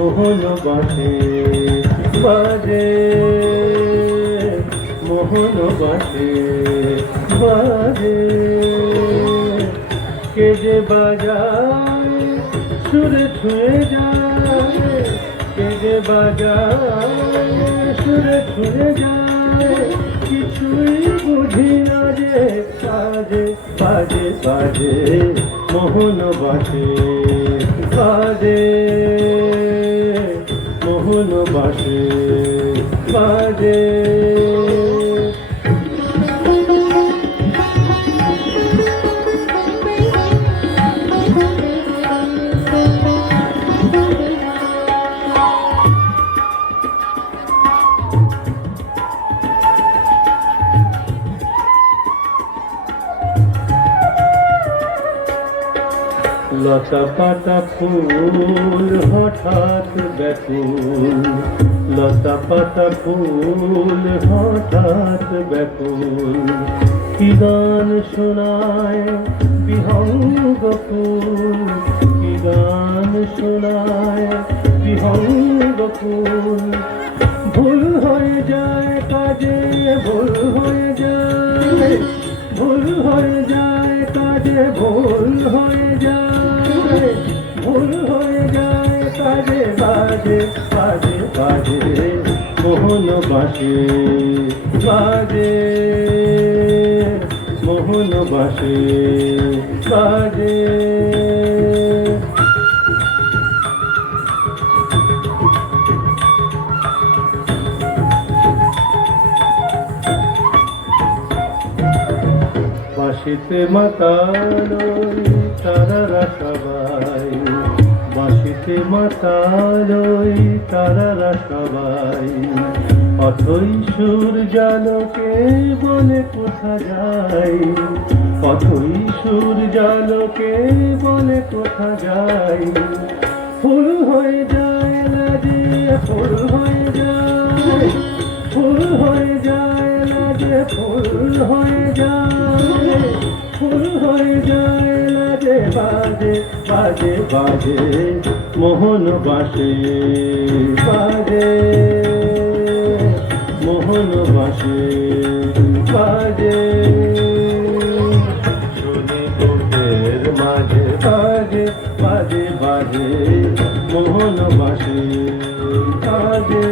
মোহন বাসে বাজে, মোহন বাসে বাজে। কে যে বাজায় সুরে ছুঁয়ে যায়, কে যে বাজায় সুরে ছুঁয়ে যায়, কিছুই বুঝি না যে বাজে বাজে বাজে, মোহন বাসে বাজে, মোহন বাসে বাজে। লতা পাতা ফুল হঠাৎ ব্যাকুল, লতা পাতা ফুল হঠাৎ ব্যাকুল, কি গান শোনায় বিহঙ্গ ফুল, কি গান শোনায় বিহঙ্গ ফুল। ভুল হয়ে যায় কাজে, ভুল হয়ে যায়, ভুল হয়ে যায় কাজে, ভুল হয়ে যায়, ভুল হয়ে যায় কাজে, বাজে বাজে বাজে, মোহন বাসে বাজে, মোহন বাসে বাজে। বাঁশিতে মাতালই তারারা সবাই, বাঁশিতে মাতালই তারারা সবাই, অথই সুর জালকে বলে কোথা যাই, অথই সুর জালকে বলে কোথা যাই। ফুল হয়ে যায় লাজে, ফুল হয়ে যায়, ফুল হয়ে যায় লাজে, ফুল হয়ে যায়, ফুল হয়ে যায় লাজে, বাজে বাজে বাজে, মোহন বাসে বাজে, মোহন বাসে বাজে। শুনি বুকের মাঝে বাজে বাজে বাজে, মোহন বাসে বাজে।